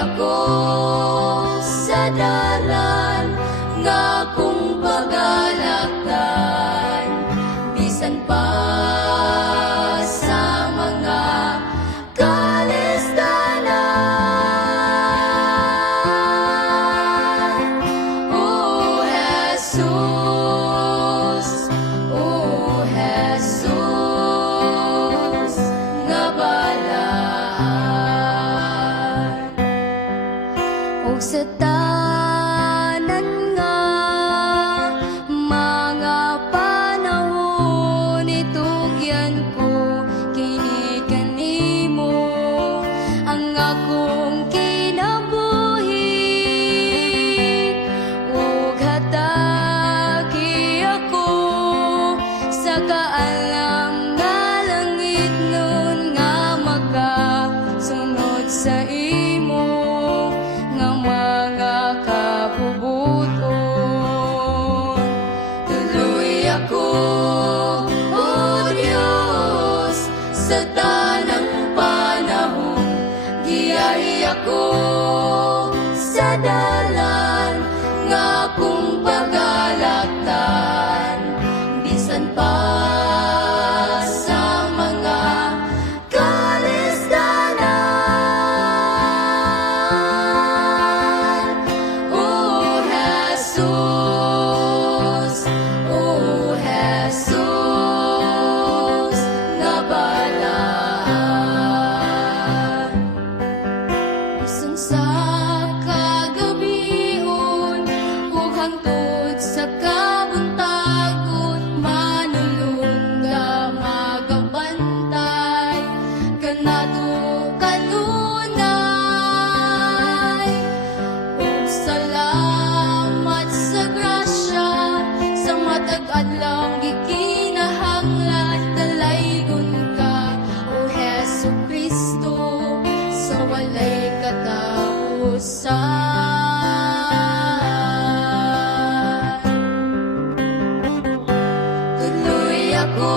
ako sa dalan nga kung pagalakdan, bisan pa sa mga kalisdanan. O Jesus, O Jesus, nga balaan. O sa tanan nga mga panahon, itugyan ko kini kanimo ang akong kinabuhi. Ug hatagi ako sa kaalam nga langit nun nga makasunod sa imo nga mga kabubuton. Tuloy ako, O Diyos, sa tanang panahon, giyahi ako sa dalan nga kung pagalakdan, bisan pa sa mga kalisdanan. O Jesus, O Jesus, nga balaan. Bisan sa kagabion ug hangtod sa kabuntagon, manulong nga magabantay kanato kanunay. Ug salamat sa grasya sa matag adlaw gikinahanglan, dalaygon ka, O Hesu Kristo, sa walay katapusan. Tuloy ako,